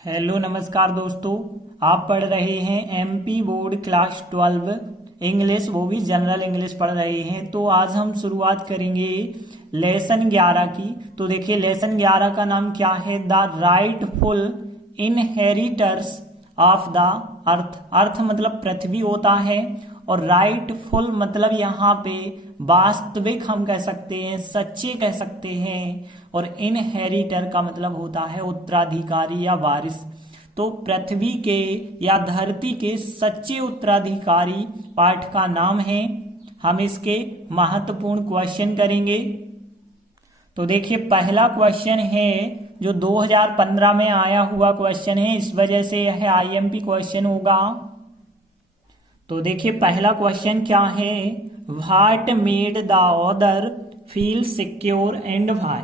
Hello नमस्कार दोस्तों। आप पढ़ रहे हैं एमपी बोर्ड क्लास 12 इंग्लिश, वो भी जनरल इंग्लिश पढ़ रहे हैं। तो आज हम शुरुआत करेंगे लेसन 11 की। तो देखिए लेसन 11 का नाम क्या है, the rightful inheritors of the earth. Earth मतलब पृथ्वी होता है और राइटफुल मतलब यहाँ पे वास्तविक हम कह सकते हैं, सच्चे कह सकते हैं। और इनहेरिटर का मतलब होता है उत्तराधिकारी या वारिस। तो पृथ्वी के या धरती के सच्चे उत्तराधिकारी पाठ का नाम है। हम इसके महत्वपूर्ण क्वेश्चन करेंगे। तो देखिए पहला क्वेश्चन है जो 2015 में आया हुआ क्वेश्चन है, इस वजह से यह आईएमपी क्वेश्चन होगा। तो देखिए पहला क्वेश्चन क्या है, what made the author feel secure and why.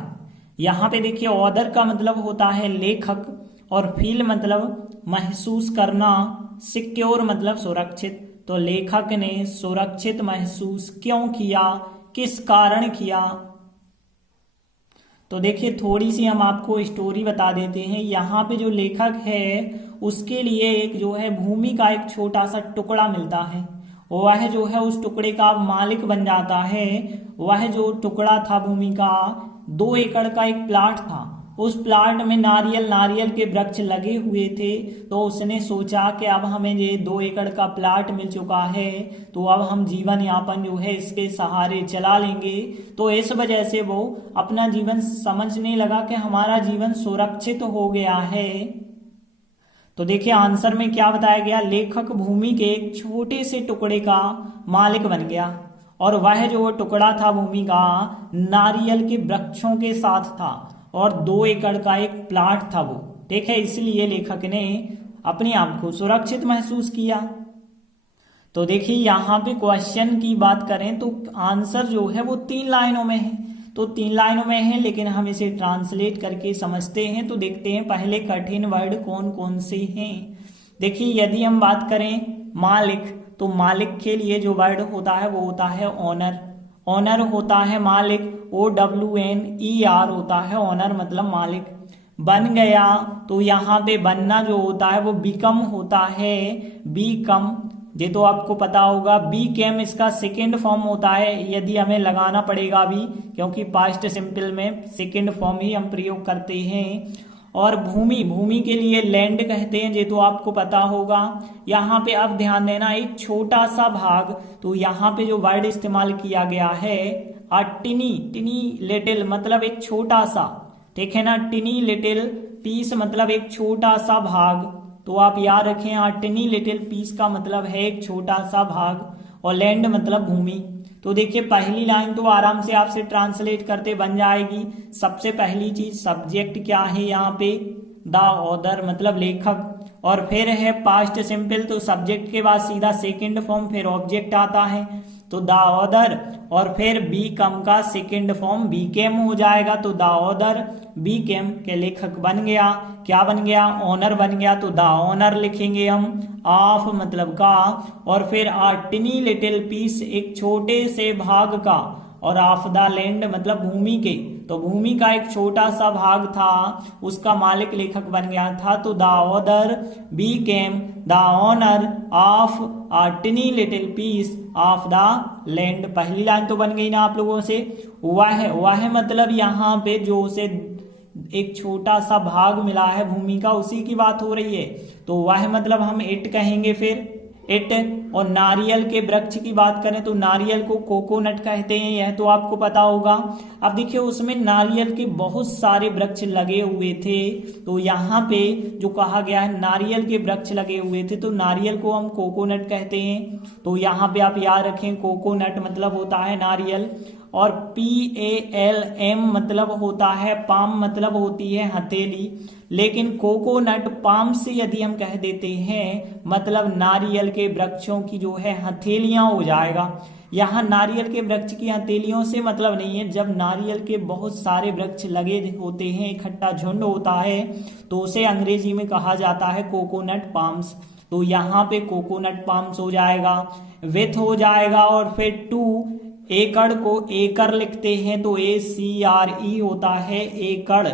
यहाँ पे देखिए ऑथर का मतलब होता है लेखक और फील मतलब महसूस करना, सिक्योर मतलब सुरक्षित। तो लेखक ने सुरक्षित महसूस क्यों किया, किस कारण किया। तो देखिए थोड़ी सी हम आपको स्टोरी बता देते हैं। यहाँ पे जो लेखक है उसके लिए एक जो है भूमि का एक छोटा सा टुकड़ा मिलता है। वह जो है उस टुकड़े का मालिक बन जाता है। वह जो टुकड़ा था भूमि का 2 एकड़ का एक प्लाट था। उस प्लाट में नारियल के वृक्ष लगे हुए थे। तो उसने सोचा कि अब हमें ये 2 एकड़ का प्लाट मिल चुका है, तो अब हम जीवन यापन जो है इसके सहारे चला लेंगे। तो इस वजह से वो अपना जीवन समझने लगा कि हमारा जीवन सुरक्षित हो गया है। तो देखिए आंसर में क्या बताया गया, लेखक भूमि के एक छोटे से टुकड़े का मालिक बन गया और वह जो टुकड़ा था भूमि का नारियल के वृक्षों के साथ था और 2 एकड़ का एक प्लाट था वो। ठीक है, इसलिए लेखक ने अपने आप को सुरक्षित महसूस किया। तो देखिए यहाँ पे क्वेश्चन की बात करें तो आंसर जो है वो 3 लाइनों में है। तो 3 लाइनों में है, लेकिन हम इसे ट्रांसलेट करके समझते हैं। तो देखते हैं पहले कठिन वर्ड कौन कौन से हैं। देखिए यदि हम बात करें मालिक, तो मालिक के लिए जो वर्ड होता है वो होता है ऑनर। ऑनर होता है मालिक, OWNER होता है ऑनर मतलब मालिक। बन गया, तो यहाँ पे बनना जो होता है वो बिकम होता है, बीकम। ये तो आपको पता होगा। बीकेम इसका सेकेंड फॉर्म होता है, यदि हमें लगाना पड़ेगा भी, क्योंकि पास्ट सिंपल में सेकेंड फॉर्म ही हम प्रयोग करते हैं। और भूमि, भूमि के लिए लैंड कहते हैं, ये तो आपको पता होगा। यहाँ पे अब ध्यान देना, एक छोटा सा भाग। तो यहाँ पे जो वर्ड इस्तेमाल किया गया है टिनी, टिनी लिटिल मतलब एक छोटा सा। ठीक है ना, टिनी लिटिल पीस मतलब एक छोटा सा भाग। तो आप याद रखें टिनी लिटिल पीस का मतलब है एक छोटा सा भाग और लैंड मतलब भूमि। तो देखिए पहली लाइन तो आराम से आपसे ट्रांसलेट करते बन जाएगी। सबसे पहली चीज सब्जेक्ट क्या है यहाँ पे, द ऑथर मतलब लेखक। और फिर है पास्ट सिंपल, तो सब्जेक्ट के बाद सीधा सेकंड फॉर्म फिर ऑब्जेक्ट आता है, तो द ऑथर। और फिर बीकम का सेकंड फॉर्म बीकेम हो जाएगा। तो द ऑथर बीकेम के लेखक बन गया, क्या बन गया, ऑनर बन गया। तो द ऑनर लिखेंगे हम, ऑफ मतलब का, और फिर टिनी लिटिल पीस एक छोटे से भाग का, और ऑफ द लैंड मतलब भूमि के। तो भूमि का एक छोटा सा भाग था, उसका मालिक लेखक बन गया था। तो the author became the owner of tiny little piece of the land. पहली लाइन तो बन गई ना आप लोगों से। वह मतलब यहाँ पे जो उसे एक छोटा सा भाग मिला है भूमि का, उसी की बात हो रही है। तो वह मतलब हम इट कहेंगे फिर, इट। और नारियल के वृक्ष की बात करें तो नारियल को कोकोनट कहते हैं, यह तो आपको पता होगा। अब देखिए उसमें नारियल के बहुत सारे वृक्ष लगे हुए थे। तो यहाँ पे जो कहा गया है नारियल के वृक्ष लगे हुए थे, तो नारियल को हम कोकोनट कहते हैं। तो यहाँ पे आप याद रखें कोकोनट मतलब होता है नारियल। और PALM मतलब होता है पाम, मतलब होती है हथेली। लेकिन कोकोनट पाम से यदि हम कह देते हैं मतलब नारियल के वृक्षों की जो है हथेलियां हो जाएगा। यहाँ नारियल के वृक्ष की हथेलियों से मतलब नहीं है, जब नारियल के बहुत सारे वृक्ष लगे होते हैं, इकट्ठा झुंड होता है, तो उसे अंग्रेजी में कहा जाता है कोकोनट पाम्स। तो यहाँ पे कोकोनट पाम्स हो जाएगा, विथ हो जाएगा। और फिर 2 एकड़ को एकर लिखते हैं, तो ACRE होता है एकड़।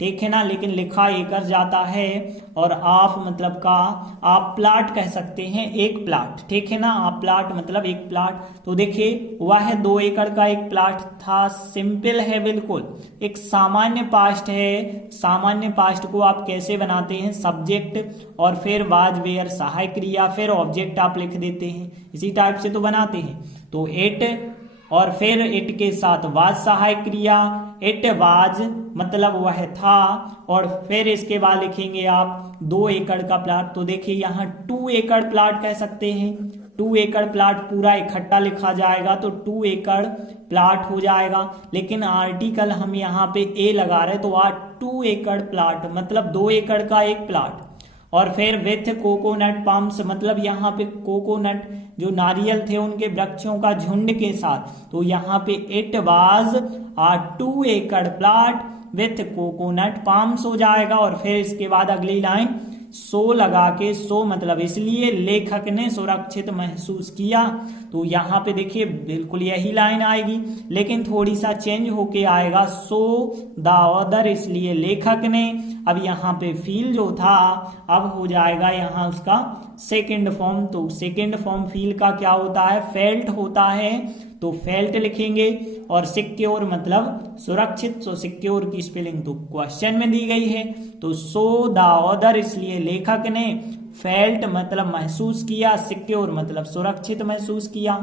ठीक है ना, लेकिन लिखा एकड़ जाता है और आप मतलब का आप प्लाट कह सकते हैं, एक प्लाट, ठीक है ना, आप प्लाट मतलब एक प्लाट। तो देखिए वह 2 एकड़ का एक प्लाट था, सिंपल है बिल्कुल, एक सामान्य पास्ट है। सामान्य पास्ट को आप कैसे बनाते हैं, सब्जेक्ट और फिर वाज वेयर सहायक क्रिया फिर ऑब्जेक्ट आप लिख देते हैं, इसी टाइप से तो बनाते हैं। तो इट और फिर इट के साथ वाज सहायक क्रिया, इट वाज मतलब वह था, और फिर इसके बाद लिखेंगे आप 2 एकड़ का प्लाट। तो देखिए यहाँ 2 एकड़ प्लाट कह सकते हैं, 2 एकड़ प्लाट पूरा इकट्ठा लिखा जाएगा तो 2 एकड़ प्लाट हो जाएगा, लेकिन आर्टिकल हम यहाँ पे ए लगा रहे तो 2 एकड़ प्लाट मतलब 2 एकड़ का एक प्लाट। और फिर विथ कोकोनट पाम्स मतलब यहाँ पे कोकोनट जो नारियल थे उनके वृक्षों का झुंड के साथ, तो यहाँ पे it was 2 acre plot with coconut palms हो जाएगा। और फिर इसके बाद अगली लाइन सो लगा के, सो मतलब इसलिए लेखक ने सुरक्षित महसूस किया, तो यहाँ पे देखिए बिल्कुल यही लाइन आएगी, लेकिन थोड़ी सा चेंज होके आएगा, सो द ऑथर इसलिए लेखक ने। अब यहाँ पे फील जो था अब हो जाएगा यहाँ उसका सेकंड फॉर्म। तो सेकंड फॉर्म फील का क्या होता है, फेल्ट होता है, तो फेल्ट लिखेंगे। और सिक्योर मतलब सुरक्षित, तो सिक्योर की स्पेलिंग तो क्वेश्चन में दी गई है। तो सो द ऑथर इसलिए लेखक ने, फेल्ट मतलब महसूस किया, सिक्योर मतलब सुरक्षित महसूस किया।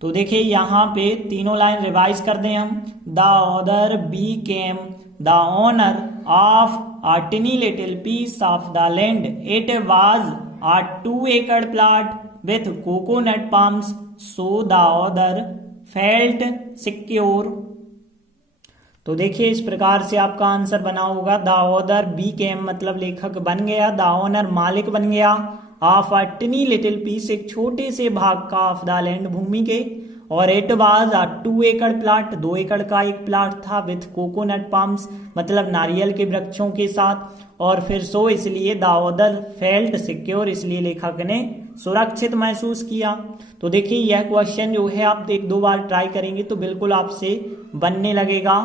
तो देखिए यहाँ पे तीनों लाइन रिवाइज कर दें हम। The author became the owner of a tiny little piece of the land, it was a 2 acre plot with coconut palms, so the author felt secure. तो देखिए इस प्रकार से आपका आंसर बना होगा। द ऑथर बीकेम मतलब लेखक बन गया, द ओनर मालिक बन गया, of a tiny little piece एक छोटे से भाग का, ऑफ द लैंड भूमि के, और it was a 2 acre plot 2 एकड़ का एक प्लाट था, विथ कोकोनट पाम्स मतलब नारियल के वृक्षों के साथ। और फिर सो इसलिए द ऑथर फेल्ट सिक्योर इसलिए लेखक ने सुरक्षित महसूस किया। तो देखिए यह क्वेश्चन जो है आप 1-2 बार ट्राई करेंगे तो बिल्कुल आपसे बनने लगेगा।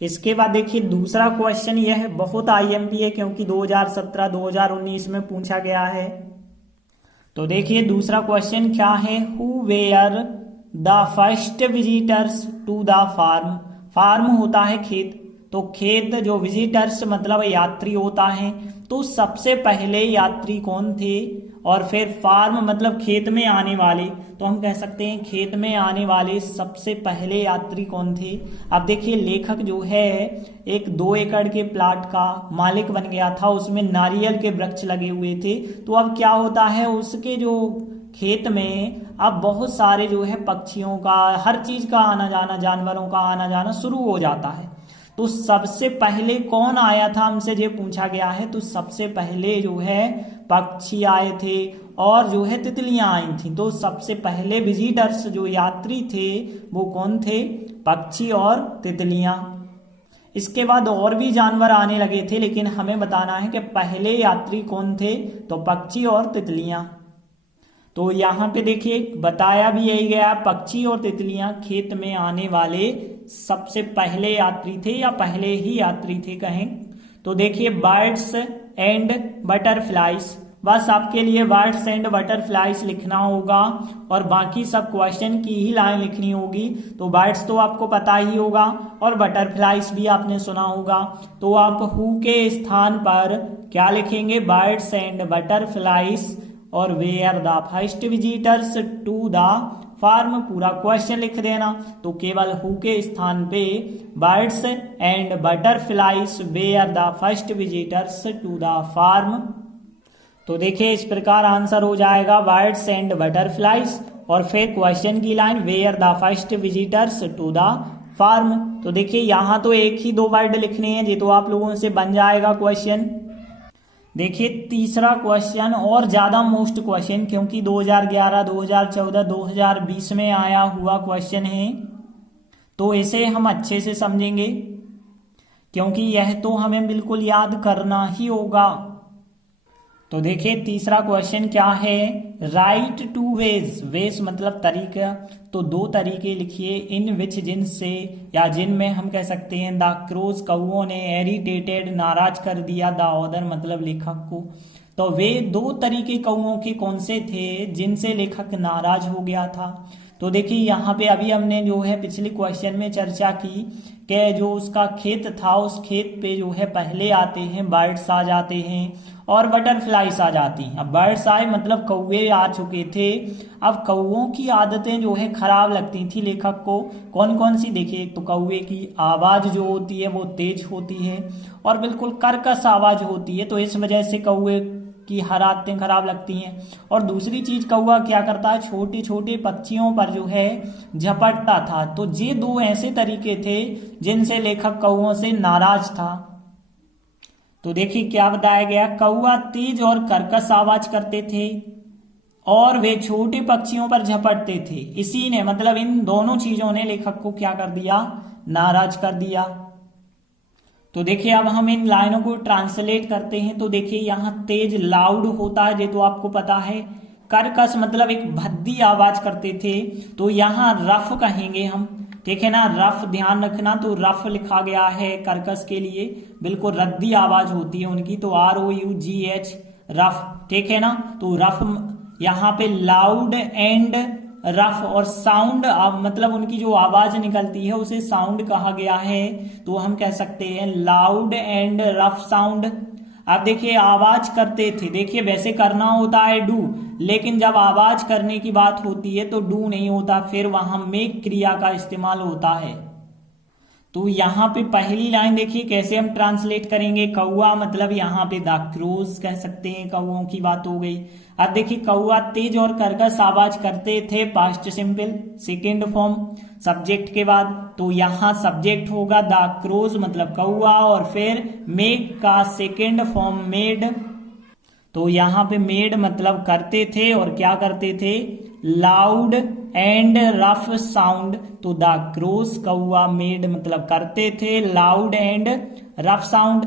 इसके बाद देखिए दूसरा क्वेश्चन, यह बहुत आईएमपी है क्योंकि 2017-2019 में पूछा गया है। तो देखिए दूसरा क्वेश्चन क्या है, who were the first visitors to the farm. Farm होता है खेत, तो खेत जो विजिटर्स मतलब यात्री होता है, तो सबसे पहले यात्री कौन थे। और फिर फार्म मतलब खेत में आने वाले, तो हम कह सकते हैं खेत में आने वाले सबसे पहले यात्री कौन थे। अब देखिए लेखक जो है एक 2 एकड़ के प्लाट का मालिक बन गया था, उसमें नारियल के वृक्ष लगे हुए थे। तो अब क्या होता है, उसके जो खेत में अब बहुत सारे जो है पक्षियों का, हर चीज का आना जाना, जानवरों का आना जाना शुरू हो जाता है। तो सबसे पहले कौन आया था हमसे ये पूछा गया है, तो सबसे पहले जो है पक्षी आए थे और जो है तितलियां आई थी। तो सबसे पहले विजिटर्स जो यात्री थे वो कौन थे, पक्षी और तितलियां। इसके बाद और भी जानवर आने लगे थे, लेकिन हमें बताना है कि पहले यात्री कौन थे, तो पक्षी और तितलियां। तो यहाँ पे देखिए बताया भी यही गया, पक्षी और तितलियां खेत में आने वाले सबसे पहले यात्री थे या पहले ही यात्री थे कहें। तो देखिए बर्ड्स एंड बटरफ्लाइज, बस आपके लिए बर्ड्स एंड बटरफ्लाइज लिखना होगा और बाकी सब क्वेश्चन की ही लाइन लिखनी होगी। तो बर्ड्स तो आपको पता ही होगा और बटरफ्लाइज भी आपने सुना होगा। तो आप हु के स्थान पर क्या लिखेंगे, बर्ड्स एंड बटरफ्लाइज, और were the first visitors to the farm, पूरा क्वेश्चन लिख देना। तो केवल हु के स्थान पे birds and butterflies were the first visitors to the farm. तो देखिए इस प्रकार आंसर हो जाएगा बर्ड्स एंड बटरफ्लाइज, और फिर क्वेश्चन की line were the first visitors to the farm. तो देखिए यहाँ तो एक ही 2 वर्ड लिखने हैं, ये तो आप लोगों से बन जाएगा क्वेश्चन। देखिए तीसरा क्वेश्चन और ज्यादा मोस्ट क्वेश्चन, क्योंकि 2011, 2014, 2020 में आया हुआ क्वेश्चन है, तो इसे हम अच्छे से समझेंगे क्योंकि यह तो हमें बिल्कुल याद करना ही होगा। तो देखिए तीसरा क्वेश्चन क्या है, राइट टू वेज, वेज मतलब तरीका, तो दो तरीके लिखिए इन विच जिनसे या जिनमें हम कह सकते हैं द क्रोज कौओं ने इरिटेटेड नाराज कर दिया द ऑथर मतलब लेखक को। तो वे दो तरीके कौओं के कौन से थे जिनसे लेखक नाराज हो गया था। तो देखिए यहाँ पे अभी हमने जो है पिछले क्वेश्चन में चर्चा की कि जो उसका खेत था उस खेत पे जो है पहले आते हैं बर्ड्स आ जाते हैं और बटरफ्लाइज आ जाती हैं। अब बर्ड्स आए मतलब कौवे आ चुके थे। अब कौवों की आदतें जो है खराब लगती थी लेखक को। कौन कौन सी, देखिए एक तो कौवे की आवाज जो होती है वो तेज होती है और बिल्कुल कर्कश आवाज होती है, तो इस वजह से कौवे की हर आदतें खराब लगती हैं। और दूसरी चीज कौवा क्या करता है, छोटे छोटे पक्षियों पर जो है झपटता था। तो ये दो ऐसे तरीके थे जिनसे लेखक कौवों से नाराज था। तो देखिए क्या बताया गया, कौवा तेज और कर्कश आवाज करते थे और वे छोटे पक्षियों पर झपटते थे। इसी ने मतलब इन दोनों चीजों ने लेखक को क्या कर दिया, नाराज कर दिया। तो देखिए अब हम इन लाइनों को ट्रांसलेट करते हैं। तो देखिए यहाँ तेज लाउड होता है, ये तो आपको पता है। कर्कश मतलब एक भद्दी आवाज करते थे, तो यहाँ रफ कहेंगे हम, ठीक है ना, रफ ध्यान रखना। तो रफ लिखा गया है कर्कश के लिए, बिल्कुल रद्दी आवाज होती है उनकी, तो ROUGH रफ, ठीक है ना। तो रफ यहाँ पे लाउड एंड रफ, और साउंड मतलब उनकी जो आवाज निकलती है उसे साउंड कहा गया है, तो हम कह सकते हैं लाउड एंड रफ साउंड। अब देखिए आवाज करते थे, देखिए वैसे करना होता है डू, लेकिन जब आवाज करने की बात होती है तो डू नहीं होता, फिर वहां मेक क्रिया का इस्तेमाल होता है। तो यहाँ पे पहली लाइन देखिए कैसे हम ट्रांसलेट करेंगे, कौआ मतलब यहाँ पे द क्रोज कह सकते हैं, कौओं की बात हो गई। अब देखिए कौआ तेज और कर्कश आवाज करते थे, past simple second form subject के बाद, तो यहाँ सब्जेक्ट होगा द क्रोज मतलब कौआ, और फिर मेक का सेकेंड फॉर्म मेड, तो यहाँ पे मेड मतलब करते थे और क्या करते थे, लाउड एंड रफ साउंड। तो द क्रोज कौआ मेड मतलब करते थे लाउड एंड रफ साउंड।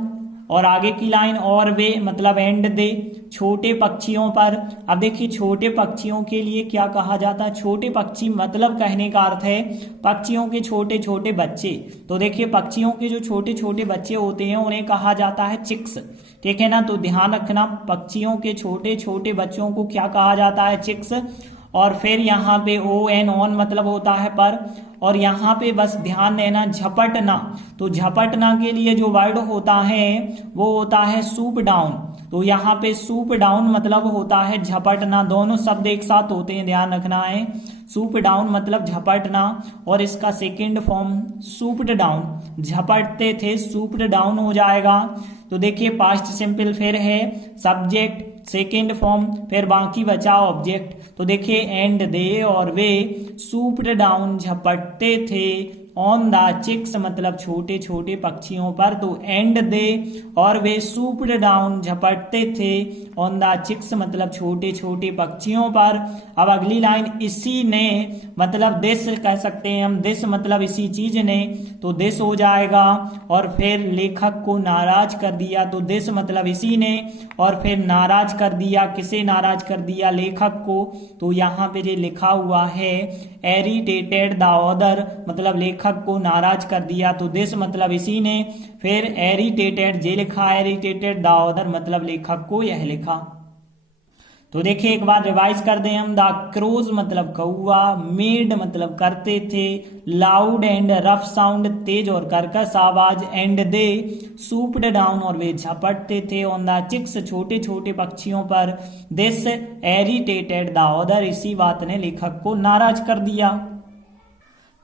और आगे की लाइन और वे मतलब एंड दे, छोटे पक्षियों पर। अब देखिए छोटे पक्षियों के लिए क्या कहा जाता है, छोटे पक्षी मतलब कहने का अर्थ है पक्षियों के छोटे छोटे बच्चे। तो देखिए पक्षियों के जो छोटे छोटे बच्चे होते हैं उन्हें कहा जाता है चिक्स, ठीक है ना। तो ध्यान रखना पक्षियों के छोटे छोटे बच्चों को क्या कहा जाता है, चिक्स। और फिर यहाँ पे ON ऑन मतलब होता है पर, और यहाँ पे बस ध्यान देना झपटना, तो झपटना के लिए जो वर्ड होता है वो होता है सूप डाउन। तो यहाँ पे सूप डाउन मतलब होता है झपटना, दोनों शब्द एक साथ होते हैं, ध्यान रखना है। सूप डाउन मतलब झपटना और इसका सेकेंड फॉर्म सूप्ड डाउन, झपटते थे सूप्ड डाउन हो जाएगा। तो देखिए पास्ट सिंपल फिर है सब्जेक्ट सेकेंड फॉर्म, फिर बाकी बचा ऑब्जेक्ट। तो देखिए एंड दे और वे सूप्ड डाउन झपटते थे ऑन द चिक्स मतलब छोटे छोटे पक्षियों पर। तो एंड दे और वे सूप्ड डाउन झपटते थे ऑन द चिक्स मतलब छोटे छोटे पक्षियों पर। अब अगली लाइन इसी ने मतलब दिस कह सकते हैं हम, दिस मतलब इसी चीज ने, तो दिस हो जाएगा। और फिर लेखक को नाराज कर दिया, तो दिस मतलब इसी ने, और फिर नाराज कर दिया, किसे नाराज कर दिया, लेखक को। तो यहाँ पे जो लिखा हुआ है इरिटेटेड द ऑथर मतलब लेखक को नाराज कर दिया, तो दिस मतलब इसी ने, फिर इरिटेटेड जे लिखा, इरिटेटेड द ऑथर मतलब लेखक को यह लिखा। तो देखिए एक बार रिवाइज कर दें हम, द क्रोज मतलब कौआ, मेड मतलब करते थे, लाउड एंड रफ साउंड तेज और कर्कश आवाज, एंड दे सूप्ड डाउन और वे झपटते थे ऑन द चिक्स छोटे छोटे पक्षियों पर, दिस इरिटेटेड द ऑथर इसी बात ने लेखक को नाराज कर दिया।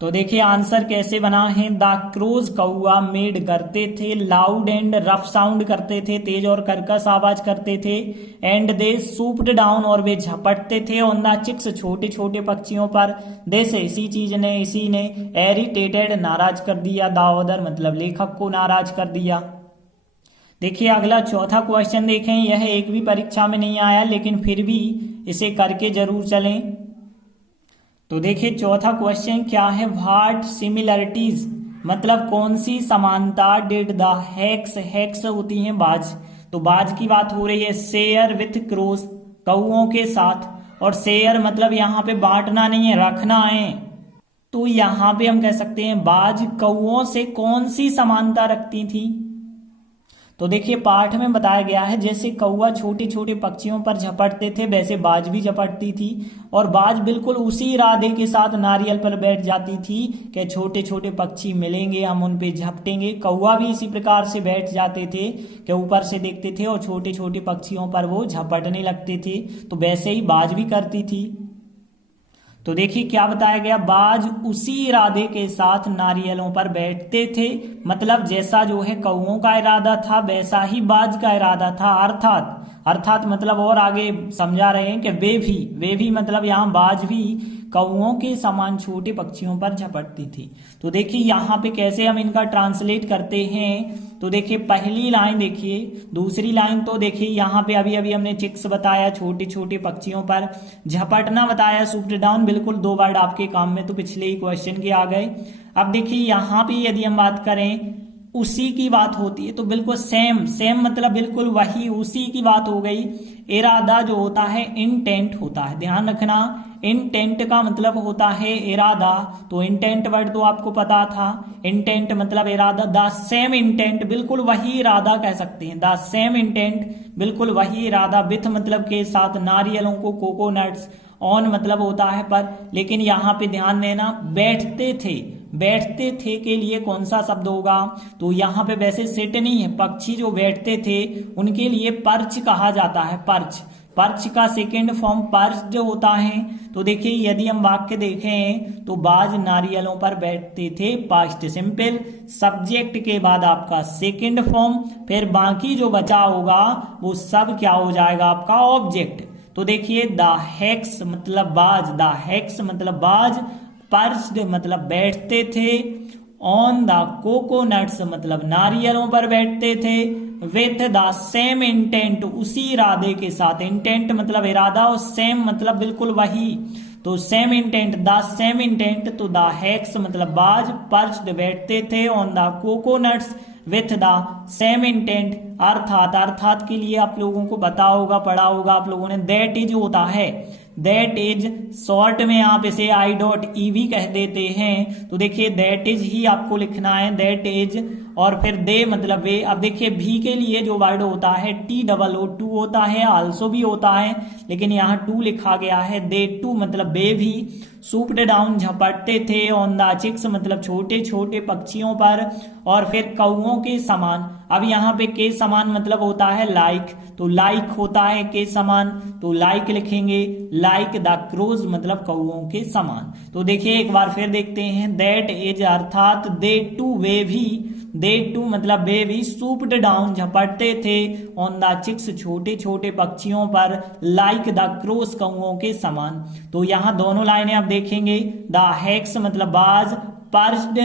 तो देखिए आंसर कैसे बना है, द क्रोज कौआ मेड करते थे, लाउड एंड रफ साउंड करते थे, तेज और कर्कश आवाज करते थे, एंड दे सूप्ड डाउन और वे झपटते थे ऑन द चिक्स छोटे छोटे पक्षियों पर, दिस इसी चीज ने इसी ने, इरिटेटेड नाराज कर दिया, द ऑथर मतलब लेखक को नाराज कर दिया। देखिए अगला चौथा क्वेश्चन देखें, यह एक भी परीक्षा में नहीं आया लेकिन फिर भी इसे करके जरूर चलें। तो देखिए चौथा क्वेश्चन क्या है, व्हाट सिमिलरिटीज मतलब कौन सी समानता डिड द हैक्स, हैक्स होती हैं बाज, तो बाज की बात हो रही है शेयर विथ क्रोस, कौओं के साथ, और शेयर मतलब यहाँ पे बांटना नहीं है, रखना है। तो यहाँ पे हम कह सकते हैं बाज कौओं से कौन सी समानता रखती थी। तो देखिए पाठ में बताया गया है जैसे कौआ छोटे छोटे पक्षियों पर झपटते थे वैसे बाज भी झपटती थी, और बाज बिल्कुल उसी इरादे के साथ नारियल पर बैठ जाती थी कि छोटे छोटे पक्षी मिलेंगे हम उन पे झपटेंगे। कौआ भी इसी प्रकार से बैठ जाते थे कि ऊपर से देखते थे और छोटे छोटे पक्षियों पर वो झपटने लगते थे, तो वैसे ही बाज भी करती थी। तो देखिए क्या बताया गया, बाज उसी इरादे के साथ नारियलों पर बैठते थे, मतलब जैसा जो है कौओं का इरादा था वैसा ही बाज का इरादा था। अर्थात मतलब और आगे समझा रहे हैं कि वे भी मतलब यहाँ बाज भी कौओं के समान छोटे पक्षियों पर झपटती थी। तो देखिए यहाँ पे कैसे हम इनका ट्रांसलेट करते हैं। तो देखिए पहली लाइन देखिए, दूसरी लाइन तो देखिए यहाँ पे अभी हमने चिक्स बताया, छोटे छोटे पक्षियों पर झपटना बताया, सूप्ड डाउन, बिल्कुल 2 वर्ड आपके काम में तो पिछले ही क्वेश्चन के आ गए। अब देखिए यहाँ पे यदि हम बात करें उसी की बात होती है तो बिल्कुल सेम मतलब बिल्कुल वही, उसी की बात हो गई। इरादा जो होता है इंटेंट होता है, ध्यान रखना, इंटेंट का मतलब होता है इरादा। तो इंटेंट वर्ड तो आपको पता था, इंटेंट मतलब इरादा। द सेम इंटेंट बिल्कुल वही इरादा कह सकते हैं, द सेम इंटेंट बिल्कुल वही इरादा, विथ मतलब के साथ, नारियलों को कोकोनट्स, ऑन मतलब होता है पर, लेकिन यहाँ पे ध्यान देना बैठते थे के लिए कौन सा शब्द होगा, तो यहाँ पे वैसे सेट नहीं है, पक्षी जो बैठते थे उनके लिए पर्च कहा जाता है। पर्च का सेकेंड फॉर्म पर्च्ड होता है। तो देखिए यदि हम वाक्य देखें तो बाज नारियलों पर बैठते थे, पास्ट सिंपल, सब्जेक्ट के बाद आपका सेकेंड फॉर्म, फिर बाकी जो बचा होगा वो सब क्या हो जाएगा आपका ऑब्जेक्ट। तो देखिए द हेक्स मतलब बाज, पर्च्ड मतलब बैठते थे, ऑन द कोकोनट्स मतलब नारियलों पर बैठते थे, विथ द सेम इंटेंट उसी इरादे के साथ, इंटेंट मतलब इरादा और सेम मतलब बिल्कुल वही, तो same intent, the same intent, तो द हेक्स मतलब बाज पर्च्ड बैठते थे, on the coconuts with the same intent, अर्थात के लिए आप लोगों को पता होगा, पढ़ा होगा आप लोगों ने, दैट इज होता है, दैट इज शॉर्ट में आप इसे I.E भी कह देते हैं। तो देखिए दैट इज ही आपको लिखना है, दैट इज, और फिर दे मतलब वे। अब देखिए भी के लिए जो वर्ड होता है TOO होता है, आल्सो भी होता है, लेकिन यहाँ टू लिखा गया है, दे टू मतलब वे भी, सूप्ड डाउन झपटते थे, ऑन द चिक्स मतलब छोटे छोटे पक्षियों पर, और फिर कौओं के समान। अब यहाँ पे के समान मतलब होता है लाइक, तो लाइक होता है के समान, तो लाइक लिखेंगे, लाइक द क्रोज मतलब कौओं के समान। तो देखिए एक बार फिर देखते हैं, दैट इज अर्थात दे टू वे भी, दे टू मतलब वे भी, सूप्ड डाउन झपटते थे, ऑन द चिक्स छोटे छोटे पक्षियों पर, लाइक द क्रोस कौओं के समान। तो यहाँ दोनों लाइनें आप देखेंगे, द हेक्स मतलब बाज perched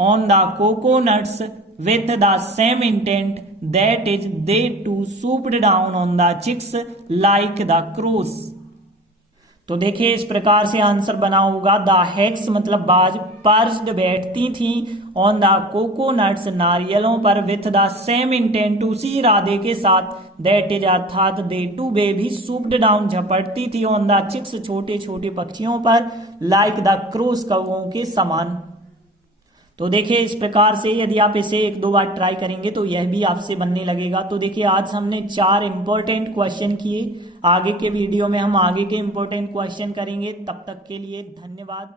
on the coconuts with the same intent, that is they too swooped down on the chicks like the crows। तो देखिए इस प्रकार से आंसर बना होगा, द हेक्स मतलब बाज पर्च्ड बैठती थी, ऑन द कोकोनट्स नारियलों पर, विथ द सेम इंटेंट उसी इरादे के साथ, दैट इज अर्थात दे टू वे भी, सूप्ड डाउन झपटती थी, ऑन द चिक्स छोटे छोटे पक्षियों पर, लाइक द क्रोस कौओं के समान। तो देखिए इस प्रकार से यदि आप इसे 1-2 बार ट्राई करेंगे तो यह भी आपसे बनने लगेगा। तो देखिए आज हमने 4 इंपॉर्टेंट क्वेश्चन किए, आगे के वीडियो में हम आगे के इंपॉर्टेंट क्वेश्चन करेंगे। तब तक के लिए धन्यवाद।